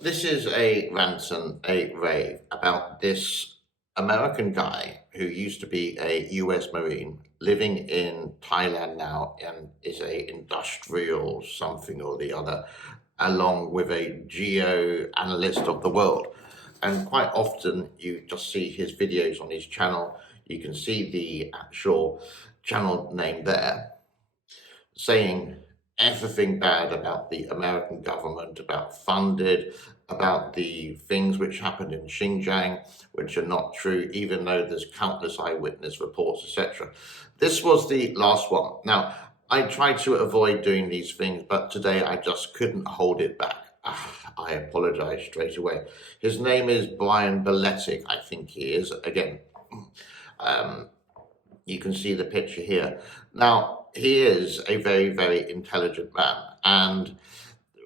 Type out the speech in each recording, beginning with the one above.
This is a rant and a rave about this American guy who used to be a US Marine living in Thailand now and is a industrial something or the other, along with a geo analyst of the world. And quite often you just see his videos on his channel. You can see the actual channel name there saying everything bad about the American government, about funded, about the things which happened in Xinjiang, which are not true, even though there's countless eyewitness reports, etc. This was the last one. Now, I try to avoid doing these things, but today I just couldn't hold it back. I apologize straight away. His name is Berletic, I think he is. Again, you can see the picture here. Now, he is a very, very intelligent man. And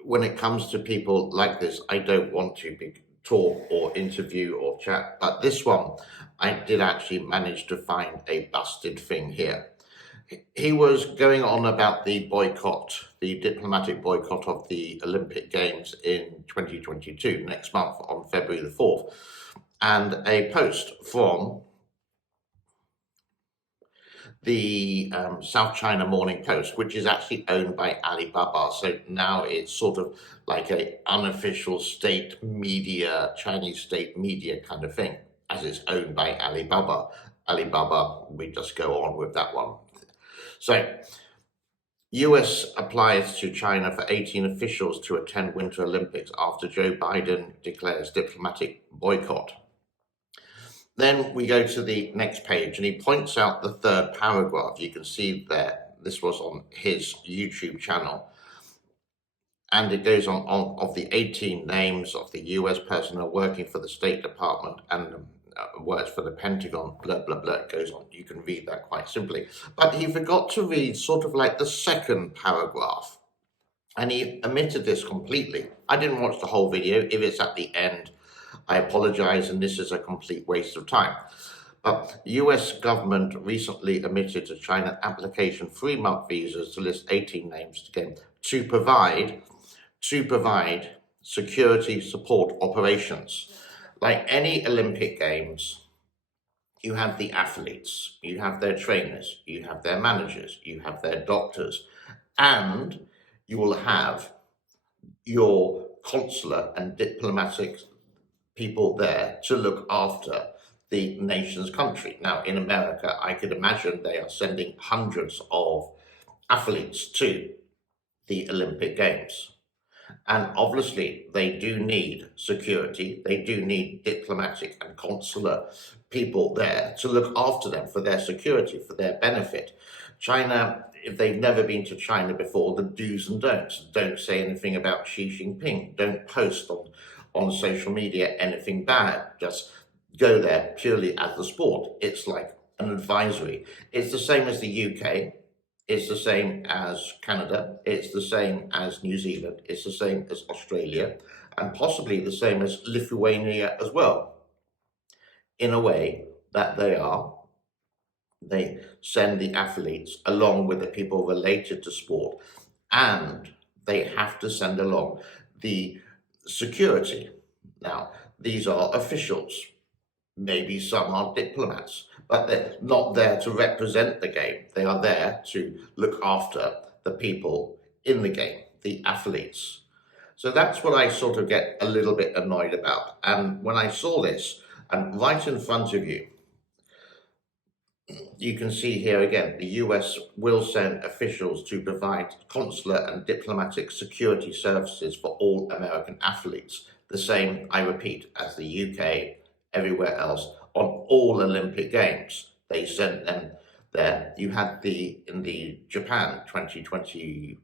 when it comes to people like this, I don't want to talk or interview or chat. But this one, I did actually manage to find a busted thing here. He was going on about the boycott, the diplomatic boycott of the Olympic Games in 2022, next month on February the 4th. And a post from the South China Morning Post, which is actually owned by Alibaba. So now it's sort of like a unofficial state media, Chinese state media kind of thing, as it's owned by Alibaba. Alibaba, we just go on with that one. So, US applies to China for 18 officials to attend Winter Olympics after Joe Biden declares diplomatic boycott. Then we go to the next page and he points out the third paragraph. You can see there, this was on his YouTube channel. And it goes on of the 18 names of the US personnel working for the State Department and works for the Pentagon, blah, blah, blah, it goes on. You can read that quite simply. But he forgot to read sort of like the second paragraph. And he omitted this completely. I didn't watch the whole video. If it's at the end, I apologize, and this is a complete waste of time. But the US government recently omitted to China application 3-month visas to list 18 names again to provide security support operations. Like any Olympic Games, you have the athletes, you have their trainers, you have their managers, you have their doctors, and you will have your consular and diplomatic people there to look after the nation's country. Now, in America, I could imagine they are sending hundreds of athletes to the Olympic Games. And obviously, they do need security, they do need diplomatic and consular people there to look after them for their security, for their benefit. China, if they've never been to China before, the do's and don'ts. Don't say anything about Xi Jinping. Don't post on social media anything bad. Just go there purely as the sport. It's like an advisory. It's the same as the UK. It's the same as Canada. It's the same as New Zealand. It's the same as Australia, and possibly the same as Lithuania as well. In a way that they send the athletes along with the people related to sport, and they have to send along the security. Now, these are officials. Maybe some are diplomats, but they're not there to represent the game. They are there to look after the people in the game, the athletes. So that's what I sort of get a little bit annoyed about. And when I saw this, and right in front of you, you can see here again, the US will send officials to provide consular and diplomatic security services for all American athletes. The same, I repeat, as the UK, everywhere else, on all Olympic Games. They sent them there. You had in the Japan 2020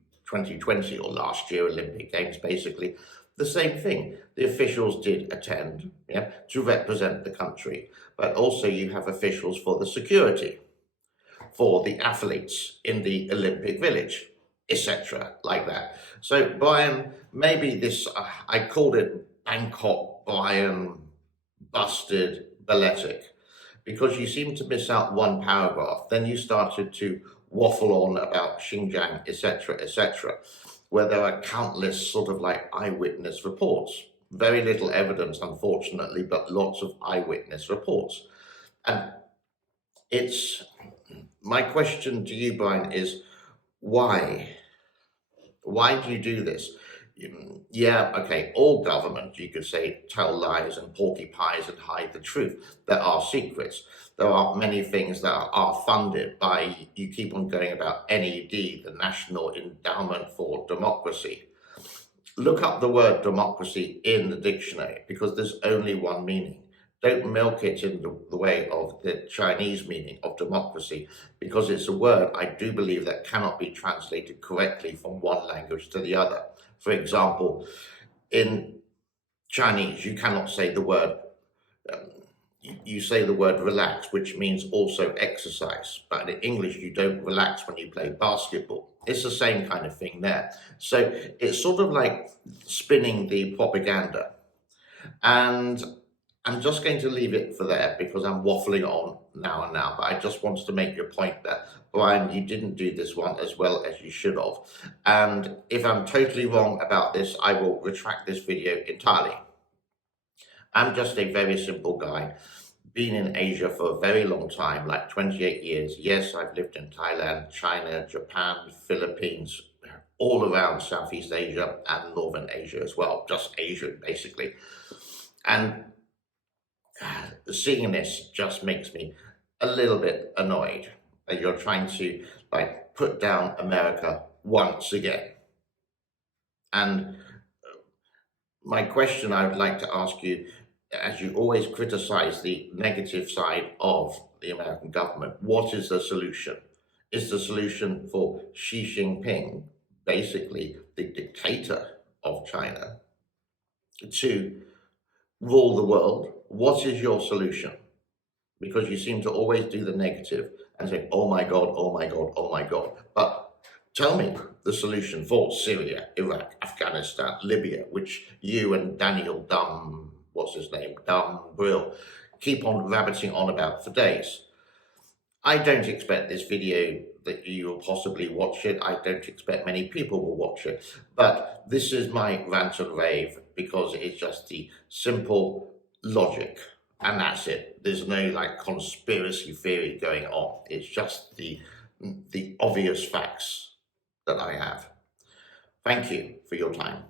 or last year Olympic Games, basically, the same thing. The officials did attend, to represent the country, but also you have officials for the security, for the athletes in the Olympic Village, etc., like that. So, Brian, maybe this, I called it Bangkok Brian busted Berletic, because you seem to miss out one paragraph. Then you started to waffle on about Xinjiang, etc., etc., where there are countless sort of like eyewitness reports. very little evidence, unfortunately, but lots of eyewitness reports. And it's my question to you, Brian, is why? Why do you do this? Yeah, okay, all government, you could say, tell lies and porcupines and hide the truth. There are secrets. There are many things that are funded by, you keep on going about NED, the National Endowment for Democracy. Look up the word democracy in the dictionary, because there's only one meaning. Don't milk it in the way of the Chinese meaning of democracy, because it's a word, I do believe, that cannot be translated correctly from one language to the other. For example, in Chinese, you cannot say the word, you say the word relax, which means also exercise. But in English, you don't relax when you play basketball. It's the same kind of thing there. So it's sort of like spinning the propaganda. And I'm just going to leave it for there because I'm waffling on now and now. But I just wanted to make your point that, Brian, you didn't do this one as well as you should have. And if I'm totally wrong about this, I will retract this video entirely. I'm just a very simple guy, been in Asia for a very long time, like 28 years. Yes, I've lived in Thailand, China, Japan, Philippines, all around Southeast Asia and Northern Asia as well, just Asia basically. And seeing this just makes me a little bit annoyed that you're trying to like put down America once again. And my question I would like to ask you, as you always criticize the negative side of the American government, what is the solution? Is the solution for Xi Jinping, basically the dictator of China, to rule the world? What is your solution? Because you seem to always do the negative and say, oh my God, oh my God, oh my God. But tell me the solution for Syria, Iraq, Afghanistan, Libya, which you and Daniel Brill, keep on rabbiting on about for days. I don't expect this video that you will possibly watch it. I don't expect many people will watch it. But this is my rant and rave because it's just the simple logic. And that's it. There's no like conspiracy theory going on. It's just the obvious facts that I have. Thank you for your time.